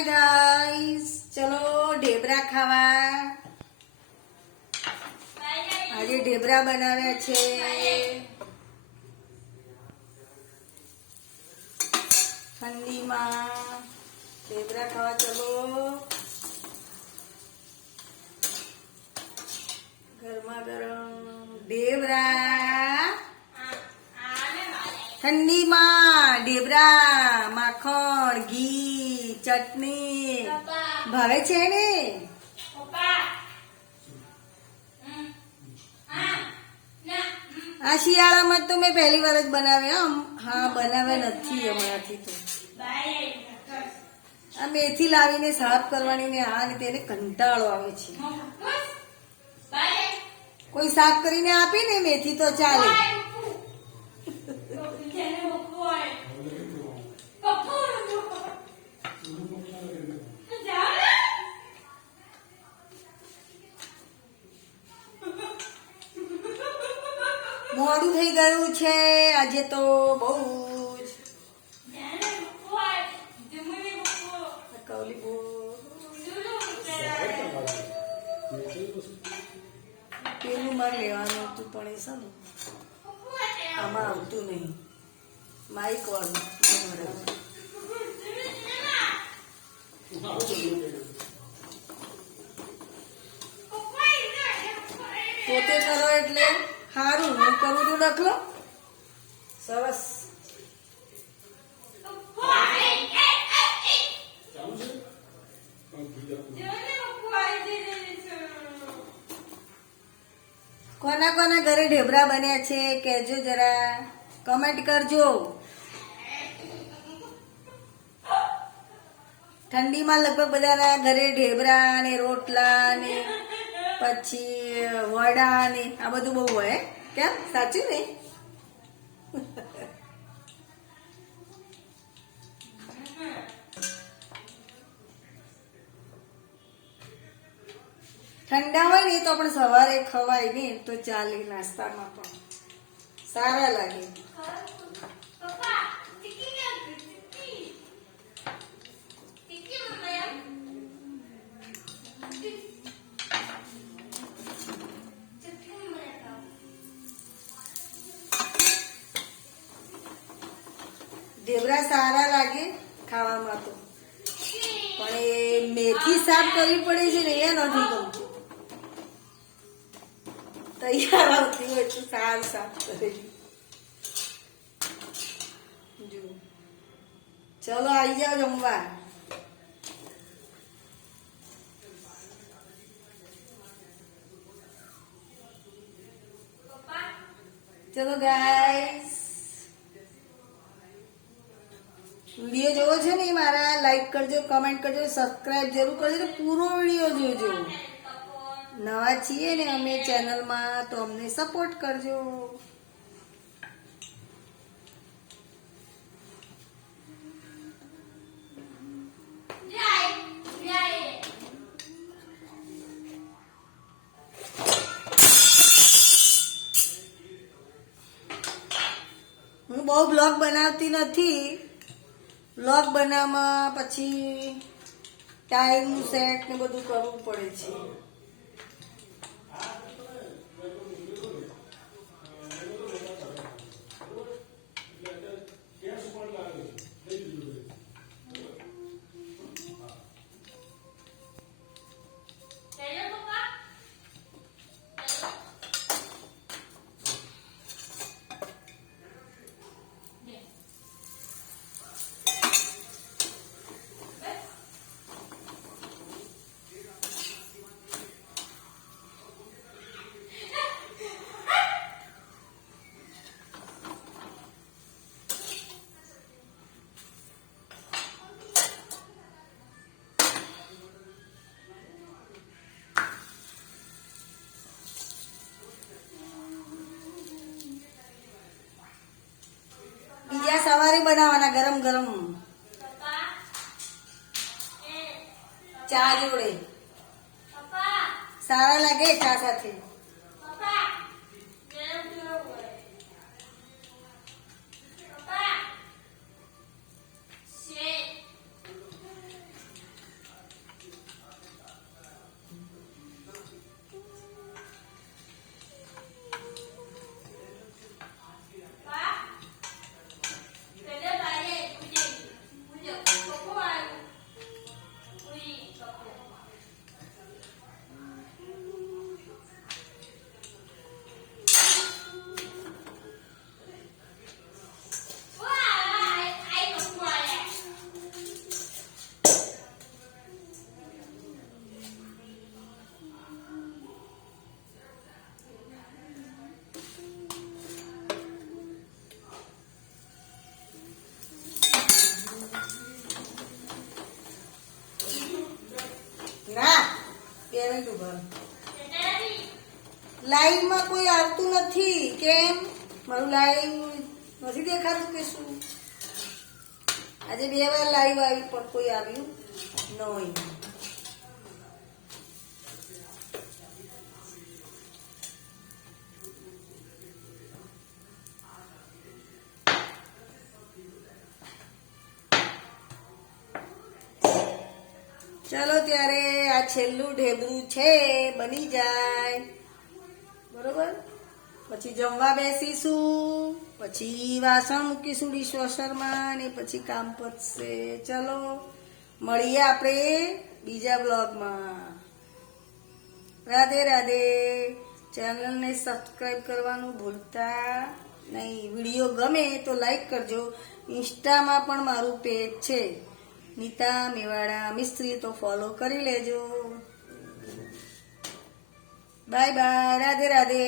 Hi guys, चलो ढेबरा खावा। આજે ઢેબરા બનાવ્યા છે। ઠંડીમાં ઢેબરા ખાવા ચલો। ગરમા ગરમ ઢેબરા, ઠંડીમાં ઢેબરા, માખણ, ઘી, ચટણી ભાવે છે ને? આ શિયાળામાં તો મેં પહેલી વાર જ બનાવ્યા। હા, બનાવ્યા નથી હમણાંથી તો। આ મેથી લાવીને સાફ કરવાની ને આ ને તેને કંટાળો આવે છે। કોઈ સાફ કરીને આપી ને મેથી તો ચાલે। મોડું થઈ ગયું છે આજે તો બહુ જ। પેલું મારે લેવાનું હતું પણ એ શું આમાં આવતું નહીં, માઇક વાળું। પોતે કરો એટલે સારું, હું કરું તો લખલો સરસ। કોના કોના ઘરે ઢેબરા બન્યા છે કહેજો જરા, કમેન્ટ કરજો। ઠંડીમાં લગભગ બધાના ઘરે ઢેબરા ને રોટલા ને પછી વડા ને આ બધું બહુ હોય। કેમ, સાચું ને? ઠંડા હોય ને તો પણ સવારે ખવાય ને તો ચાલે, નાસ્તામાં પણ સારા લાગે। ઢેબરા સારા લાગે ખાવામાં તો, પણ એ મેથી સાફ કરવી પડે છે ને એ નથી ગમતું। તૈયાર આવતી હોય તો સારું સાફ કરેલી। જો ચલો આવી જાઓ જમવા। ચલો ગાઈસ, વિડીયો જોવો છો ને મારા, લાઈક કરજો, કમેન્ટ કરજો, સબસ્ક્રાઇબ જરૂર કરજો, પૂરો વિડીયો જોજો। નવા છીએ ને અમે ચેનલમાં તો અમને સપોર્ટ કરજો। હું બહુ બ્લોગ બનાવતી નથી, બ્લોગ બનાવવામાં પછી ટાઈમનું સેટ ને બધું કરવું પડે છે। બીજા સવારે બનાવવાના ગરમ ગરમ ચા જોડે, સારા લાગે ચા સાથે। ખબર. લાઈવમાં કોઈ આવતું નથી. કેમ મારું લાઈવ નથી દેખાતું કે શું? આજે 2 વાર લાઈવ આવી પણ કોઈ આવ્યું નહીં. ચલો ત્યારે આ છેલ્લું ઢેબરું છે, બની જાય બરોબર. પછી જમવા બેસીશું, પછી વાસણ મૂકીશું ડિશવોશરમાં ને પછી કામ પતશે. ચલો મળીએ આપણે બીજા બ્લોગમાં. રાધે રાધે. ચેનલને સબસ્ક્રાઈબ કરવાનું ભૂલતા નહીં. વિડીયો ગમે તો લાઈક કરજો. ઇન્સ્ટામાં પણ મારું પેજ છે નીતા મેવાડા મિસ્ત્રી, તો ફોલો કરી લેજો. Bye bye. રાધે રાધે.